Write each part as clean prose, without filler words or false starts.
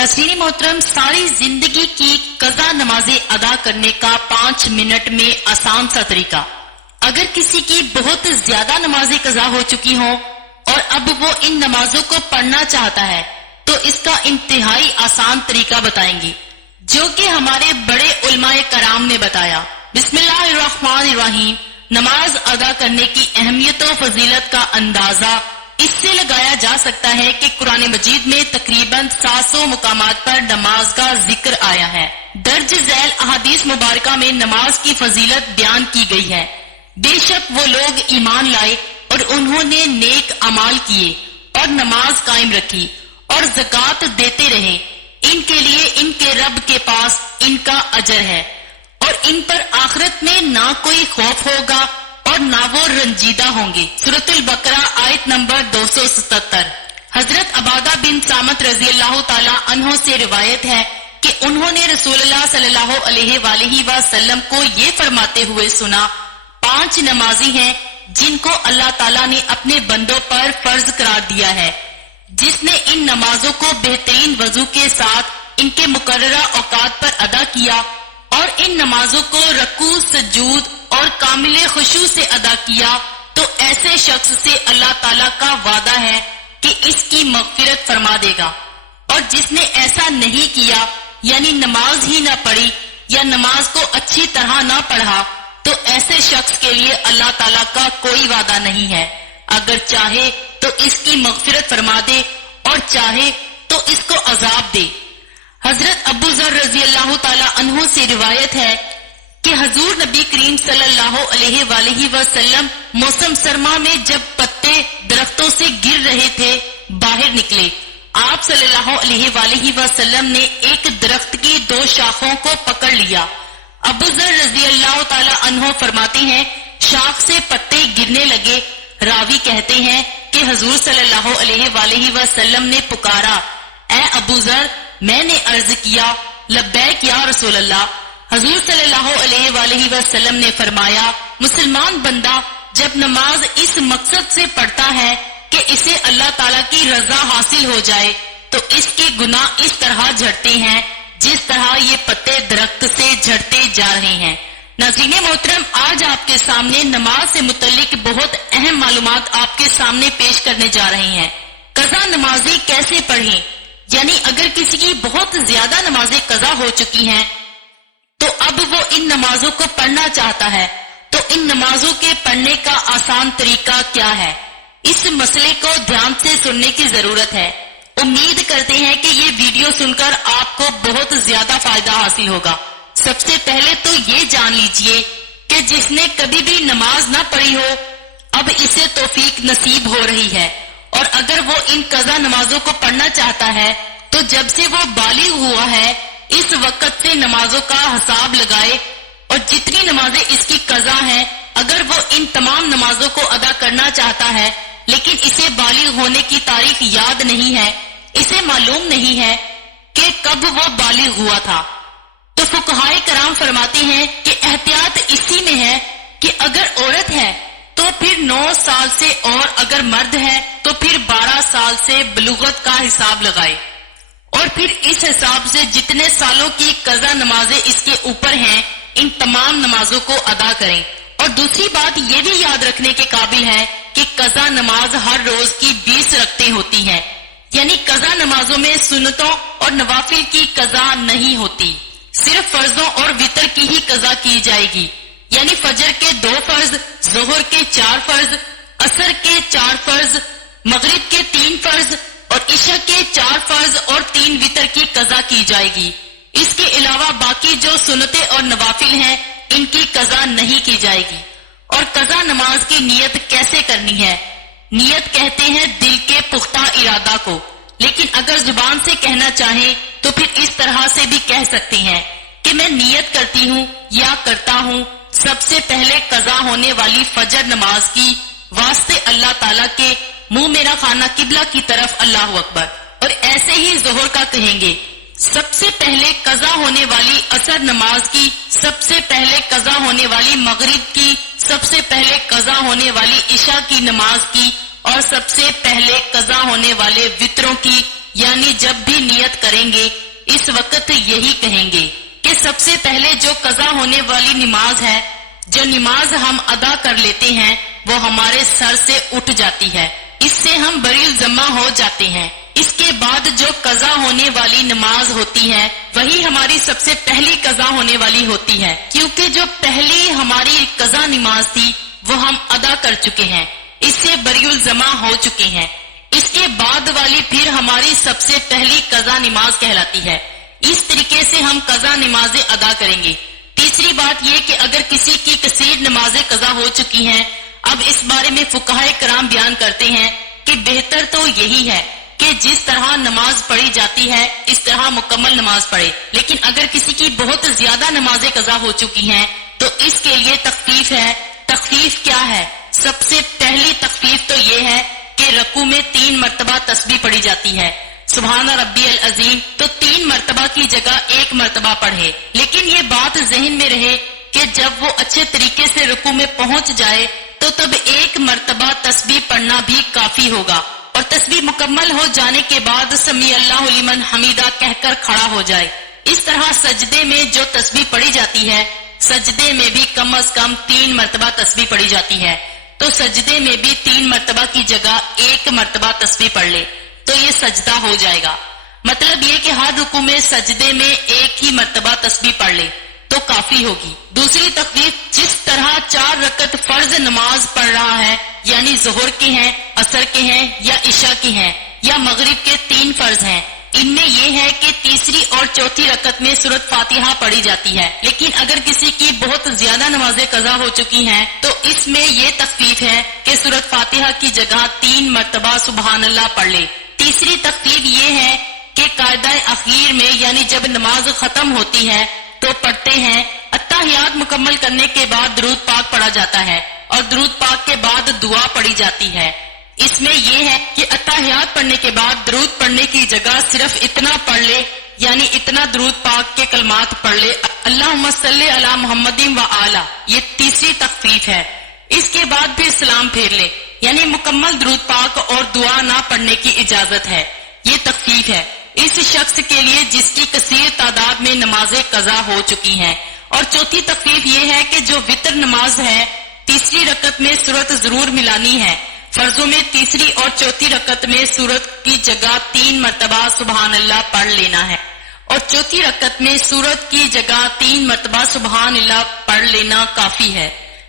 नाज़रीन मोहतरम, सारी जिंदगी की कज़ा नमाजें अदा करने का 5 मिनट में आसान सा तरीका। अगर किसी की बहुत ज्यादा नमाजें कज़ा हो चुकी हों और अब वो इन नमाजों को पढ़ना चाहता है तो इसका इंतहाई आसान तरीका बताएंगे, जो कि हमारे बड़े उलमाए कराम ने बताया। बिस्मिल्लाहिर्रहमानिर्रहीम। नमाज अदा करने की अहमियत और फजीलत का अंदाजा इससे लगाया जा सकता है कि कुरान मजीद में तकरीबन 700 मुकामात पर नमाज का जिक्र आया है। दर्ज झैल अहादीस मुबारका में नमाज की फजीलत बयान की गई है। बेशक वो लोग ईमान लाए और उन्होंने नेक अमाल किए और नमाज कायम रखी और ज़कात देते रहे, इनके लिए इनके रब के पास इनका अजर है और इन पर आखिरत में ना कोई खौफ होगा और ना वो रंजीदा होंगे। सूरतुल बकरा आयत नंबर 277। हजरत अबादा बिन सामत रजी अल्लाह ताला अन्हो से रिवायत है कि उन्होंने रसूलुल्लाह सल्लल्लाहु अलैहि वसल्लम को ये फरमाते हुए सुना, 5 नमाजी हैं जिनको अल्लाह ताला ने अपने बंदों पर फर्ज करार दिया है। जिसने इन नमाजों को बेहतरीन वजू के साथ इनके मुकर्ररा औकात पर अदा किया और इन नमाजों को रकू, सजूद और कामिले खुशू से अदा किया तो ऐसे शख्स से अल्लाह ताला का वादा है कि इसकी मगफिरत फरमा देगा। और जिसने ऐसा नहीं किया, यानी नमाज ही न पढ़ी या नमाज को अच्छी तरह न पढ़ा, तो ऐसे शख्स के लिए अल्लाह ताला का कोई वादा नहीं है। अगर चाहे तो इसकी मगफिरत फरमा दे और चाहे तो इसको अजाब दे। हजरत अबू ज़र रजी अल्लाह ताला अन्हु से रिवायत है कि हजूर नबी करीम सल्लल्लाहु अलैहि वसल्लम मौसम सरमा में जब पत्ते दरख्तों से गिर रहे थे बाहर निकले। आप सल्लल्लाहु अलैहि वसल्लम ने एक दरख्त की 2 शाखों को पकड़ लिया। अबू ज़र रजी अल्लाह ताला अन्हु फरमाते हैं, शाख से पत्ते गिरने लगे। रावी कहते हैं कि हजूर सल्लल्लाहु अलैहि वसल्लम ने पुकारा, ए अबू ज़र। मैंने अर्ज किया, लब्बैक या रसूल अल्लाह। हजूर सल्लल्लाहु अलैहि वसल्लम ने फरमाया, मुसलमान बंदा जब नमाज इस मकसद से पढ़ता है कि इसे अल्लाह ताला की रजा हासिल हो जाए तो इसके गुनाह इस तरह झड़ते हैं जिस तरह ये पत्ते दरख्त से झड़ते जा रहे हैं। नाज़रीन मोहतरम, आज आपके सामने नमाज से मुतल्लिक बहुत अहम मालूमात आपके सामने पेश करने जा रहे हैं। कज़ा नमाज़ी कैसे पढ़ें, यानी अगर किसी की बहुत ज्यादा नमाजें कज़ा हो चुकी हैं तो अब वो इन नमाजों को पढ़ना चाहता है, तो इन नमाजों के पढ़ने का आसान तरीका क्या है, इस मसले को ध्यान से सुनने की जरूरत है। उम्मीद करते हैं कि ये वीडियो सुनकर आपको बहुत ज्यादा फायदा हासिल होगा। सबसे पहले तो ये जान लीजिए कि जिसने कभी भी नमाज ना पढ़ी हो, अब इसे तौफीक नसीब हो रही है और अगर वो इन कज़ा नमाजों को पढ़ना चाहता है तो जब से वो बालिग हुआ है इस वक्त से नमाजों का हिसाब लगाए और जितनी नमाजें इसकी कज़ा हैं, अगर वो इन तमाम नमाजों को अदा करना चाहता है लेकिन इसे बालिग होने की तारीख याद नहीं है, इसे मालूम नहीं है कि कब वो बालिग हुआ था, तो फुक़हाए कराम फरमाते हैं कि एहतियात इसी में है कि अगर औरत है तो फिर 9 साल से और अगर मर्द है तो फिर 12 साल से बलूगत का हिसाब लगाए और फिर इस हिसाब से जितने सालों की कज़ा नमाजें इसके ऊपर हैं इन तमाम नमाजों को अदा करें। और दूसरी बात ये भी याद रखने के काबिल है कि कज़ा नमाज हर रोज की 20 रकतें होती हैं, यानी कज़ा नमाजों में सुन्नतों और नवाफिल की कज़ा नहीं होती, सिर्फ फर्जों और वितर की ही कज़ा की जाएगी। यानी फजर के 2 फर्ज, जोहर के 4 फर्ज, असर के 4 फर्ज, मगरिब के 3 फर्ज और इशा के 4 फर्ज और 3 वितर की कज़ा की जाएगी। इसके अलावा बाकी जो सुन्नतें और नवाफिल हैं इनकी कज़ा नहीं की जाएगी। और कज़ा नमाज की नियत कैसे करनी है? नियत कहते हैं दिल के पुख्ता इरादा को, लेकिन अगर जुबान से कहना चाहें तो फिर इस तरह से भी कह सकते हैं कि मैं नियत करती हूँ या करता हूँ सबसे पहले कज़ा होने वाली फजर नमाज की वास्ते अल्लाह ताला के मुंह मेरा खाना किबला की तरफ, अल्लाह अकबर। और ऐसे ही जोहर का कहेंगे सबसे पहले कज़ा होने वाली असर नमाज की, सबसे पहले कज़ा होने वाली मगरिब की, सबसे पहले कज़ा होने वाली इशा की नमाज की और सबसे पहले कज़ा होने वाले वित्रों की, یعنی جب بھی نیت کریں گے اس وقت یہی کہیں گے کہ سب سے پہلے جو قضا ہونے والی نماز ہے، جو نماز ہم ادا کر لیتے ہیں وہ ہمارے سر سے اٹھ جاتی ہے، اس سے ہم بری الذمہ ہو جاتے ہیں۔ اس کے بعد جو قضا ہونے والی نماز ہوتی ہے وہی ہماری سب سے پہلی قضا ہونے والی ہوتی ہے، کیونکہ جو پہلی ہماری قضا نماز تھی وہ ہم ادا کر چکے ہیں، اس سے بری الذمہ ہو چکے ہیں۔ اس کے بعد والی پھر ہماری سب سے پہلی قضا نماز کہلاتی ہے۔ اس طریقے سے ہم قضا نمازیں ادا کریں گے۔ تیسری بات یہ کہ اگر کسی کی کثیر نمازیں قضا ہو چکی ہیں، اب اس بارے میں فقہائے کرام بیان کرتے ہیں کہ بہتر تو یہی ہے کہ جس طرح نماز پڑھی جاتی ہے اس طرح مکمل نماز پڑھے، لیکن اگر کسی کی بہت زیادہ نمازیں قضا ہو چکی ہیں تو اس کے لیے تخفیف ہے۔ تخفیف کیا ہے؟ سب سے پہلی تخفیف تو یہ ہے کہ رکوع میں 3 مرتبہ تسبیح پڑھی جاتی ہے، سبحان ربی العظیم، تو 3 مرتبہ کی جگہ 1 مرتبہ پڑھے، لیکن یہ بات ذہن میں رہے کہ جب وہ اچھے طریقے سے رکوع میں پہنچ جائے تو تب 1 مرتبہ تسبیح پڑھنا بھی کافی ہوگا، اور تسبیح مکمل ہو جانے کے بعد سمیع اللہ لمن حمیدہ کہہ کر کھڑا ہو جائے۔ اس طرح سجدے میں جو تسبیح پڑھی جاتی ہے سجدے میں بھی کم از کم 3 مرتبہ تسبیح پڑھی جاتی ہے، تو سجدے میں بھی 3 مرتبہ کی جگہ 1 مرتبہ تسبیح پڑھ لے تو یہ سجدہ ہو جائے گا۔ مطلب یہ کہ ہر رکوع میں سجدے میں 1 ہی مرتبہ تسبیح پڑھ لے تو کافی ہوگی۔ دوسری تخفیف، جس طرح 4 رکعت فرض نماز پڑھ رہا ہے، یعنی ظہر کے ہیں، عصر کے ہیں یا عشاء کے ہیں یا مغرب کے 3 فرض ہیں، ان میں یہ ہے کہ تیسری اور چوتھی رکعت میں سورۃ فاتحہ پڑھی جاتی ہے، لیکن اگر کسی کی بہت زیادہ نمازیں قضا ہو چکی ہیں تو اس میں یہ تخفیف ہے کہ سورۃ فاتحہ کی جگہ 3 مرتبہ سبحان اللہ پڑھ لے۔ تیسری تخفیف یہ ہے کہ قاعدہ اخیر میں یعنی جب نماز ختم ہوتی ہے تو پڑھتے ہیں اتحیات مکمل کرنے کے بعد درود پاک پڑھا جاتا ہے اور درود پاک کے بعد دعا پڑھی جاتی ہے۔ اس میں یہ ہے کہ اتحیات پڑھنے کے بعد درود پڑھنے کی جگہ صرف اتنا پڑھ لے، یعنی اتنا درود پاک کے کلمات پڑھ لے، اللہم صلی علی محمد و آلہ، یہ تیسری تخفیف ہے۔ اس کے بعد پھر سلام پھیر لے، یعنی مکمل درود پاک اور دعا نہ پڑھنے کی اجازت ہے، یہ تخفیف ہے اس شخص کے لیے جس کی کثیر تعداد میں نمازیں قضا ہو چکی ہیں۔ اور چوتھی تخفیف یہ ہے کہ جو وتر نماز ہے تیسری رکعت میں سورت ضرور ملانی ہے، فرضوں میں تیسری اور چوتھی رکعت میں سورت کی جگہ 3 مرتبہ سبحان اللہ پڑھ لینا ہے، اور چوتھی رکعت میں سورت کی جگہ 3 مرتبہ سبحان اللہ پڑھ لینا کافی ہے۔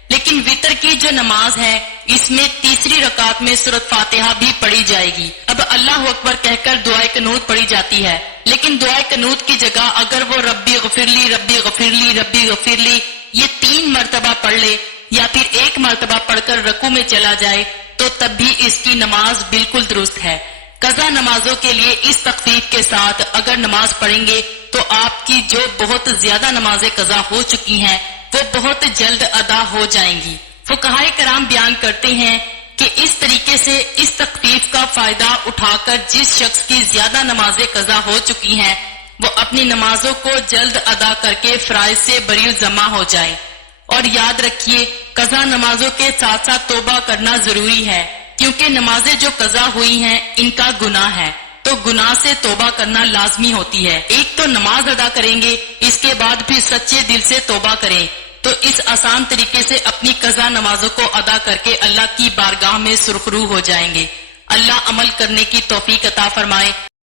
لیکن وتر کی جو نماز ہے اس میں تیسری رکعت میں سورۃ فاتحہ بھی پڑھی جائے گی۔ اب اللہ اکبر کہہ کر دعائے قنوت پڑھی جاتی ہے، لیکن دعائے قنوت کی جگہ اگر وہ ربی غفرلی ربی غفرلی ربی غفرلی یہ 3 مرتبہ پڑھ لے یا پھر 1 مرتبہ پڑھ کر رکوع میں چلا جائے تو تب بھی اس کی نماز بالکل درست ہے۔ قضا نمازوں کے لیے اس تخفیف کے ساتھ اگر نماز پڑھیں گے تو آپ کی جو بہت زیادہ نمازیں قضا ہو چکی ہیں وہ بہت جلد ادا ہو جائیں گی۔ فقہائے کرام بیان کرتے ہیں کہ اس طریقے سے اس تخفیف کا فائدہ اٹھا کر جس شخص کی زیادہ نمازیں قضا ہو چکی ہیں وہ اپنی نمازوں کو جلد ادا کر کے فرائض سے بری الذمہ ہو جائے۔ اور یاد رکھیے قضا نمازوں کے ساتھ ساتھ توبہ کرنا ضروری ہے، کیونکہ نمازیں جو قضا ہوئی ہیں ان کا گناہ ہے، تو گناہ سے توبہ کرنا لازمی ہوتی ہے۔ ایک تو نماز ادا کریں گے، اس کے بعد پھر سچے دل سے توبہ کریں تو اس آسان طریقے سے اپنی قضا نمازوں کو ادا کر کے اللہ کی بارگاہ میں سرخرو ہو جائیں گے۔ اللہ عمل کرنے کی توفیق عطا فرمائے۔